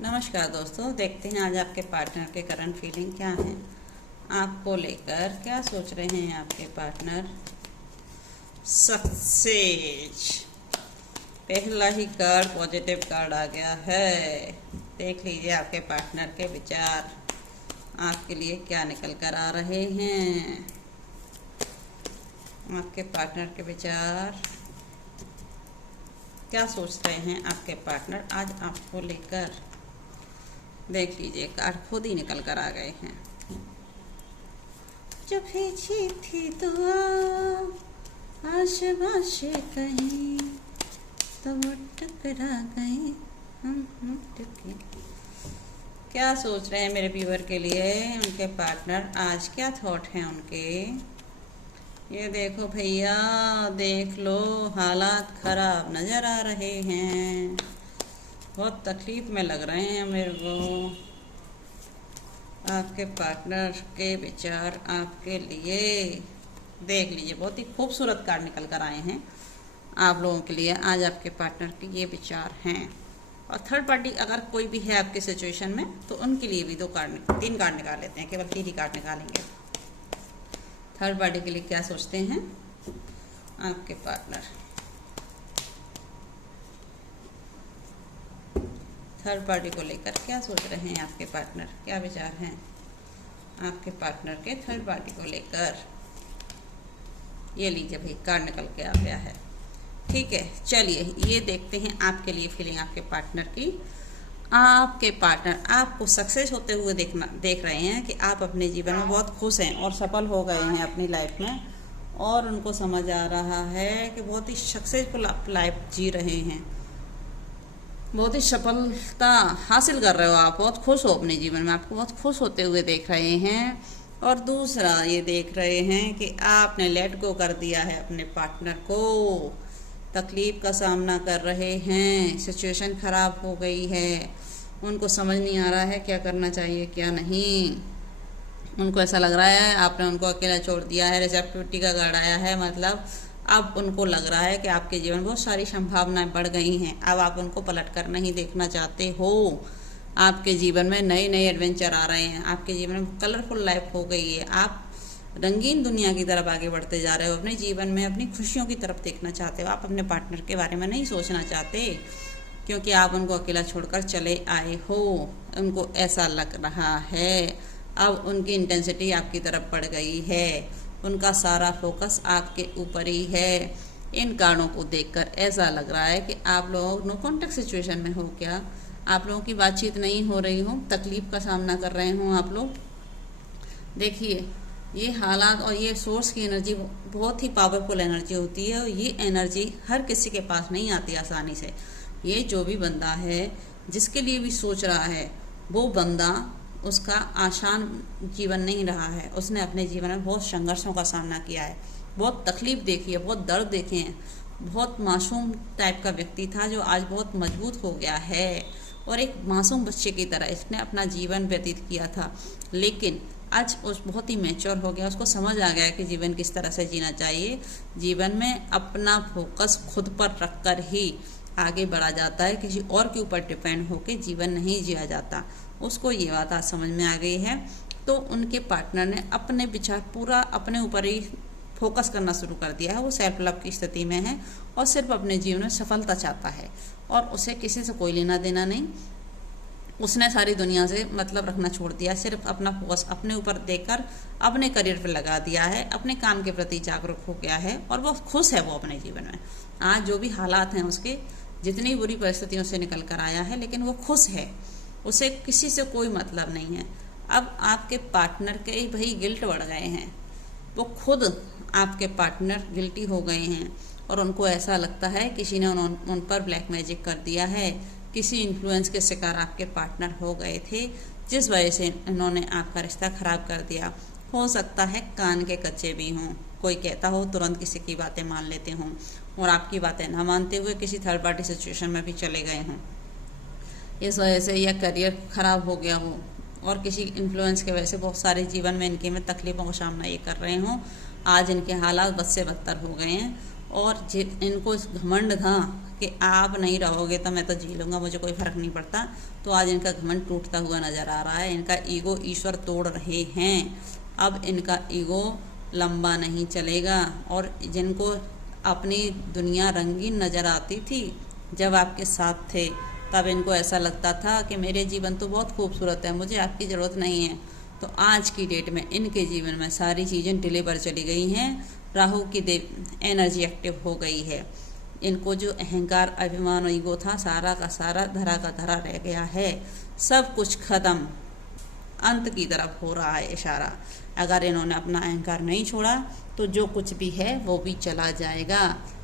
नमस्कार दोस्तों, देखते हैं आज आपके पार्टनर के करंट फीलिंग क्या है। आपको लेकर क्या सोच रहे हैं आपके पार्टनर। सक्सेस, पहला ही कार्ड पॉजिटिव कार्ड आ गया है। देख लीजिए आपके पार्टनर के विचार आपके लिए क्या निकल कर आ रहे हैं। आपके पार्टनर के विचार क्या सोच रहे हैं आपके पार्टनर आज आपको लेकर। देख लीजिए कार्ड खुद ही निकल कर आ गए हैं। जो भेजी थी दुआ आश कहीं तो वो टकरा गए हम टके। क्या सोच रहे हैं मेरे व्यूअर के लिए उनके पार्टनर, आज क्या थॉट हैं उनके। ये देखो भैया, देख लो हालात खराब नजर आ रहे हैं, बहुत तकलीफ में लग रहे हैं मेरे को। आपके पार्टनर के विचार आपके लिए देख लीजिए, बहुत ही खूबसूरत कार्ड निकल कर आए हैं आप लोगों के लिए। आज आपके पार्टनर के ये विचार हैं। और थर्ड पार्टी अगर कोई भी है आपके सिचुएशन में तो उनके लिए भी तीन कार्ड निकाल लेते हैं, केवल 3 ही कार्ड निकालेंगे। थर्ड पार्टी के लिए क्या सोचते हैं आपके पार्टनर। थर्ड पार्टी को लेकर क्या सोच रहे हैं आपके पार्टनर, क्या विचार हैं आपके पार्टनर के थर्ड पार्टी को लेकर। ये लीजिए भाई, कार्ड निकल के आ गया है। ठीक है, चलिए ये देखते हैं आपके लिए फीलिंग आपके पार्टनर की। आपके पार्टनर आपको सक्सेस होते हुए देख रहे हैं कि आप अपने जीवन में बहुत खुश हैं और सफल हो गए हैं अपनी लाइफ में, और उनको समझ आ रहा है कि बहुत ही सक्सेसफुल आप लाइफ जी रहे हैं, बहुत ही सफलता हासिल कर रहे हो, आप बहुत खुश हो अपने जीवन में, आपको बहुत खुश होते हुए देख रहे हैं। और दूसरा ये देख रहे हैं कि आपने लेट गो कर दिया है अपने पार्टनर को, तकलीफ का सामना कर रहे हैं, सिचुएशन खराब हो गई है, उनको समझ नहीं आ रहा है क्या करना चाहिए क्या नहीं। उनको ऐसा लग रहा है आपने उनको अकेला छोड़ दिया है, रिसेप्टिविटी का कार्ड आया है, मतलब अब उनको लग रहा है कि आपके जीवन में बहुत सारी संभावनाएं बढ़ गई हैं, अब आप उनको पलट कर नहीं देखना चाहते हो। आपके जीवन में नए नए एडवेंचर आ रहे हैं, आपके जीवन में कलरफुल लाइफ हो गई है, आप रंगीन दुनिया की तरफ आगे बढ़ते जा रहे हो, अपने जीवन में अपनी खुशियों की तरफ देखना चाहते हो। आप अपने पार्टनर के बारे में नहीं सोचना चाहते क्योंकि आप उनको अकेला छोड़कर चले आए हो, उनको ऐसा लग रहा है। अब उनकी इंटेंसिटी आपकी तरफ बढ़ गई है, उनका सारा फोकस आपके ऊपर ही है। इन कार्डों को देखकर ऐसा लग रहा है कि आप लोग नो कॉन्टेक्ट सिचुएशन में हो क्या, आप लोगों की बातचीत नहीं हो रही हो, तकलीफ का सामना कर रहे हो आप लोग। देखिए ये हालात और ये सोर्स की एनर्जी बहुत ही पावरफुल एनर्जी होती है, और ये एनर्जी हर किसी के पास नहीं आती आसानी से। ये जो भी बंदा है जिसके लिए भी सोच रहा है, वो बंदा उसका आसान जीवन नहीं रहा है, उसने अपने जीवन में बहुत संघर्षों का सामना किया है, बहुत तकलीफ देखी है, बहुत दर्द देखे हैं। बहुत मासूम टाइप का व्यक्ति था जो आज बहुत मजबूत हो गया है, और एक मासूम बच्चे की तरह इसने अपना जीवन व्यतीत किया था, लेकिन आज उस बहुत ही मैच्योर हो गया, उसको समझ आ गया कि जीवन किस तरह से जीना चाहिए। जीवन में अपना फोकस खुद पर रखकर ही आगे बढ़ा जाता है, किसी और के ऊपर डिपेंड होकर जीवन नहीं जिया जाता। उसको ये बात आज समझ में आ गई है, तो उनके पार्टनर ने अपने विचार पूरा अपने ऊपर ही फोकस करना शुरू कर दिया है। वो सेल्फ लव की स्थिति में है और सिर्फ अपने जीवन में सफलता चाहता है, और उसे किसी से कोई लेना देना नहीं। उसने सारी दुनिया से मतलब रखना छोड़ दिया, सिर्फ अपना फोकस अपने ऊपर देकर अपने करियर पर लगा दिया है, अपने काम के प्रति जागरूक हो गया है, और वो खुश है। वो अपने जीवन में आज जो भी हालात हैं उसके, जितनी बुरी परिस्थितियों से निकल कर आया है, लेकिन वो खुश है, उसे किसी से कोई मतलब नहीं है। अब आपके पार्टनर के भाई गिल्ट बढ़ गए हैं, वो खुद आपके पार्टनर गिल्टी हो गए हैं, और उनको ऐसा लगता है किसी ने उन पर ब्लैक मैजिक कर दिया है, किसी इन्फ्लुएंस के शिकार आपके पार्टनर हो गए थे, जिस वजह से इन्होंने आपका रिश्ता खराब कर दिया। हो सकता है कान के कच्चे भी हों, कोई कहता हो तुरंत किसी की बातें मान लेते हों, और आपकी बातें ना मानते हुए किसी थर्ड पार्टी सिचुएशन में भी चले गए हों। इस वजह से यह करियर खराब हो गया हो, और किसी इन्फ्लुएंस के वजह से बहुत सारे जीवन में इनके में तकलीफ़ों का सामना ये कर रहे हों। आज इनके हालात बद से बदतर हो गए हैं, और इनको घमंड था कि आप नहीं रहोगे तो मैं तो जी लूँगा, मुझे कोई फ़र्क नहीं पड़ता। तो आज इनका घमंड टूटता हुआ नज़र आ रहा है। इनका ईगो ईश्वर तोड़ रहे हैं। अब इनका ईगो लंबा नहीं चलेगा। और जिनको अपनी दुनिया रंगीन नज़र आती थी जब आपके साथ थे, तब इनको ऐसा लगता था कि मेरे जीवन तो बहुत खूबसूरत है, मुझे आपकी ज़रूरत नहीं है। तो आज की डेट में इनके जीवन में सारी चीज़ें डिलीवर चली गई हैं। राहु की एनर्जी एक्टिव हो गई है। इनको जो अहंकार, अभिमान और ईगो था, सारा का सारा धरा का धरा रह गया है। सब कुछ खत्म, अंत की तरफ हो रहा है इशारा। अगर इन्होंने अपना अहंकार नहीं छोड़ा तो जो कुछ भी है वो भी चला जाएगा।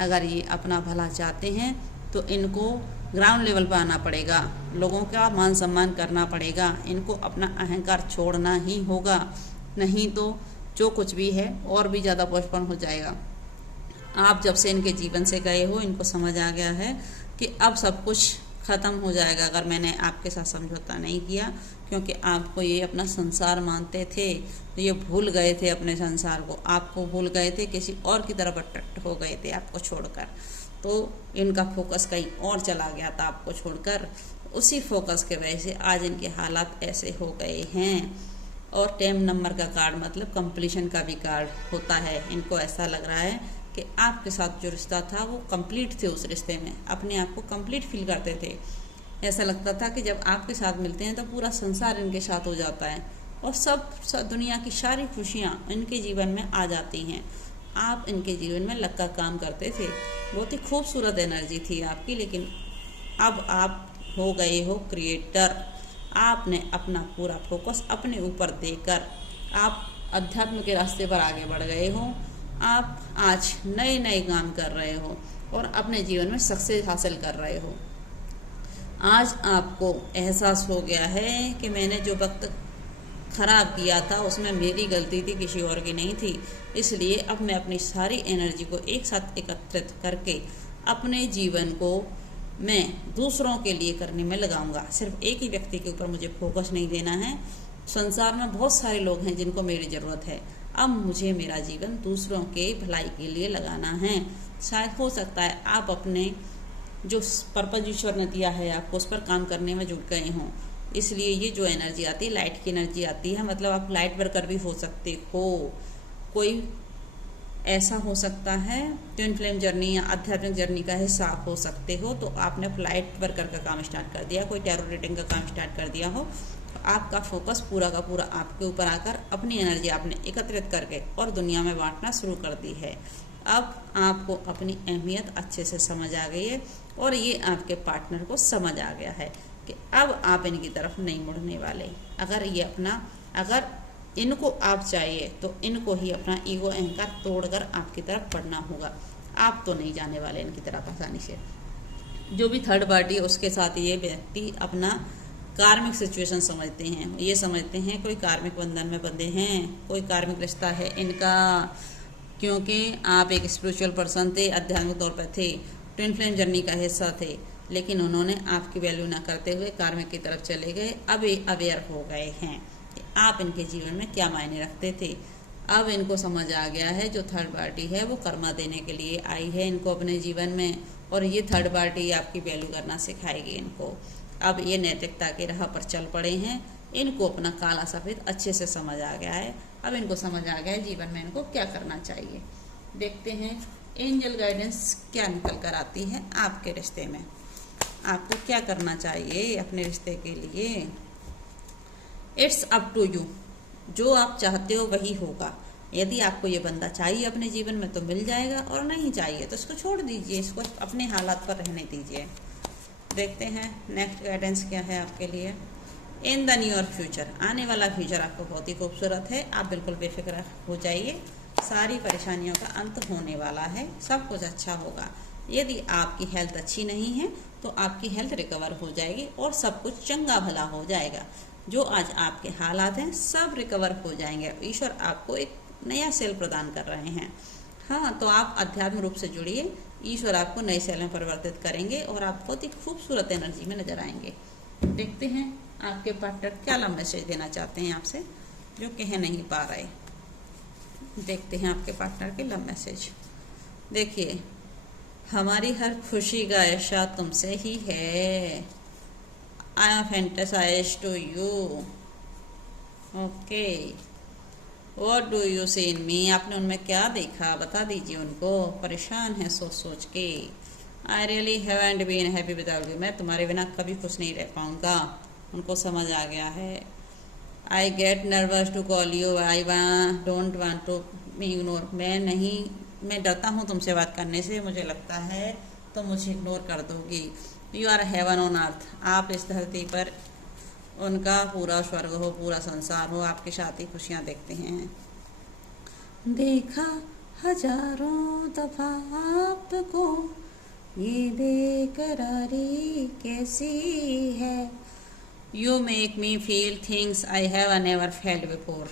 अगर ये अपना भला चाहते हैं तो इनको ग्राउंड लेवल पर आना पड़ेगा, लोगों का मान सम्मान करना पड़ेगा, इनको अपना अहंकार छोड़ना ही होगा। नहीं तो जो कुछ भी है और भी ज़्यादा पोस्टपोन हो जाएगा। आप जब से इनके जीवन से गए हो, इनको समझ आ गया है कि अब सब कुछ ख़त्म हो जाएगा अगर मैंने आपके साथ समझौता नहीं किया। क्योंकि आपको ये अपना संसार मानते थे, तो ये भूल गए थे अपने संसार को, आपको भूल गए थे, किसी और की तरफ अट्रैक्ट हो गए थे आपको छोड़कर। तो इनका फोकस कहीं और चला गया था आपको छोड़कर। उसी फोकस के वजह से आज इनके हालात ऐसे हो गए हैं। और 10 नंबर का कार्ड मतलब कंप्लीशन का भी कार्ड होता है। इनको ऐसा लग रहा है कि आपके साथ जो रिश्ता था वो कंप्लीट थे, उस रिश्ते में अपने आप को कंप्लीट फील करते थे। ऐसा लगता था कि जब आपके साथ मिलते हैं तो पूरा संसार इनके साथ हो जाता है और सब दुनिया की सारी खुशियाँ इनके जीवन में आ जाती हैं। आप इनके जीवन में लग का काम करते थे, बहुत ही खूबसूरत एनर्जी थी आपकी। लेकिन अब आप हो गए हो क्रिएटर। आपने अपना पूरा फोकस अपने ऊपर देकर आप अध्यात्म के रास्ते पर आगे बढ़ गए हो। आप आज नए नए काम कर रहे हो और अपने जीवन में सक्सेस हासिल कर रहे हो। आज आपको एहसास हो गया है कि मैंने जो वक्त खराब किया था उसमें मेरी गलती थी, किसी और की नहीं थी। इसलिए अब मैं अपनी सारी एनर्जी को एक साथ एकत्रित करके अपने जीवन को मैं दूसरों के लिए करने में लगाऊंगा। सिर्फ एक ही व्यक्ति के ऊपर मुझे फोकस नहीं देना है। संसार में बहुत सारे लोग हैं जिनको मेरी ज़रूरत है। अब मुझे मेरा जीवन दूसरों के भलाई के लिए लगाना है। शायद हो सकता है आप अपने जो पर्पज ईश्वर ने दिया है आपको, उस पर काम करने में जुट गए हों। इसलिए ये जो एनर्जी आती है, लाइट की एनर्जी आती है, मतलब आप लाइट वर्कर भी हो सकते हो। कोई ऐसा हो सकता है ट्विन फ्लेम जर्नी या आध्यात्मिक जर्नी का हिस्सा हो सकते हो। तो आपने लाइट वर्कर का काम स्टार्ट कर दिया, कोई टैरो रीडिंग का काम स्टार्ट कर दिया हो, तो आपका फोकस पूरा का पूरा आपके ऊपर आकर अपनी एनर्जी आपने एकत्रित करके और दुनिया में बांटना शुरू कर दी है। अब आपको अपनी अहमियत अच्छे से समझ आ गई है और ये आपके पार्टनर को समझ आ गया है कि अब आप इनकी तरफ नहीं मुड़ने वाले। अगर इनको आप चाहिए तो इनको ही अपना ईगो अहंकार तोड़कर आपकी तरफ बढ़ना होगा। आप तो नहीं जाने वाले इनकी तरफ आसानी से। जो भी थर्ड पार्टी है उसके साथ ये व्यक्ति अपना कार्मिक सिचुएशन समझते हैं। ये समझते हैं कोई कार्मिक बंधन में बंधे हैं, कोई कार्मिक रिश्ता है इनका। क्योंकि आप एक स्पिरिचुअल पर्सन थे, आध्यात्मिक तौर पर थे, ट्विन फ्लेम जर्नी का हिस्सा थे, लेकिन उन्होंने आपकी वैल्यू ना करते हुए कार्मिक की तरफ चले गए। अब ये अवेयर हो गए हैं कि आप इनके जीवन में क्या मायने रखते थे। अब इनको समझ आ गया है जो थर्ड पार्टी है वो कर्मा देने के लिए आई है इनको अपने जीवन में, और ये थर्ड पार्टी आपकी वैल्यू करना सिखाएगी इनको। अब ये नैतिकता की राह पर चल पड़े हैं। इनको अपना काला सफ़ेद अच्छे से समझ आ गया है। अब इनको समझ आ गया है जीवन में इनको क्या करना चाहिए। देखते हैं एंजल गाइडेंस क्या निकल कर आती है आपके रिश्ते में। आपको क्या करना चाहिए अपने रिश्ते के लिए। इट्स अप टू यू, जो आप चाहते हो वही होगा। यदि आपको ये बंदा चाहिए अपने जीवन में तो मिल जाएगा, और नहीं चाहिए तो इसको छोड़ दीजिए, इसको अपने हालात पर रहने दीजिए। देखते हैं नेक्स्ट गाइडेंस क्या है आपके लिए। इन द नियर फ्यूचर, आने वाला फ्यूचर आपको बहुत ही खूबसूरत है। आप बिल्कुल बेफिक्र हो जाइए, सारी परेशानियों का अंत होने वाला है, सब कुछ अच्छा होगा। यदि आपकी हेल्थ अच्छी नहीं है तो आपकी हेल्थ रिकवर हो जाएगी और सब कुछ चंगा भला हो जाएगा। जो आज आपके हालात हैं सब रिकवर हो जाएंगे। ईश्वर आपको एक नया सेल प्रदान कर रहे हैं। हाँ, तो आप अध्यात्म रूप से जुड़िए, ईश्वर आपको नए सेल में परिवर्तित करेंगे और आप बहुत ही खूबसूरत एनर्जी में नजर आएंगे। देखते हैं आपके पार्टनर क्या लव मैसेज देना चाहते हैं आपसे, जो कह नहीं पा रहे। देखते हैं आपके पार्टनर के लव मैसेज। देखिए, हमारी हर खुशी का ऐशा तुमसे ही है। I am fantasize to you. Okay, what do you see in me? आपने उनमें क्या देखा, बता दीजिए उनको। परेशान है सोच सोच के। I really haven't been happy without you. मैं तुम्हारे बिना कभी खुश नहीं रह पाऊंगा। उनको समझ आ गया है। I get nervous to call you. I don't want to me ignore. मैं डरता हूँ तुमसे बात करने से। मुझे लगता है तो मुझे इग्नोर कर दोगी। You are heaven on earth. आप इस धरती पर उनका पूरा स्वर्ग हो, पूरा संसार हो। आपके साथ ही खुशियाँ देखते हैं। देखा हजारों दफा आपको, ये बेकरारी कैसी है। You make me feel things I have never felt before.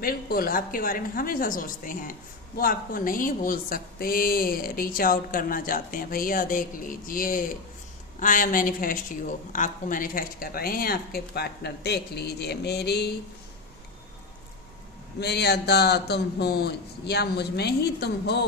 बिल्कुल, आपके बारे में हमेशा सोचते हैं। वो आपको नहीं भूल सकते। रीच आउट करना चाहते हैं। भैया देख लीजिए, आई एम मैनिफेस्ट यू। आपको मैनिफेस्ट कर रहे हैं आपके पार्टनर। देख लीजिए, मेरी अदा तुम हो या मुझ में ही तुम हो।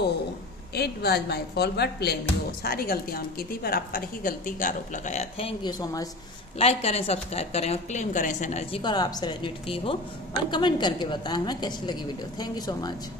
It was my fault but blame you. सारी गलतियाँ उनकी थी पर आप पर ही गलती का आरोप लगाया। Thank you so much. Like करें, सब्सक्राइब करें और क्लेम करें इस एनर्जी को। और आपसे रेजोनेट की हो और कमेंट करके बताएं हमें कैसी लगी video. Thank you so much.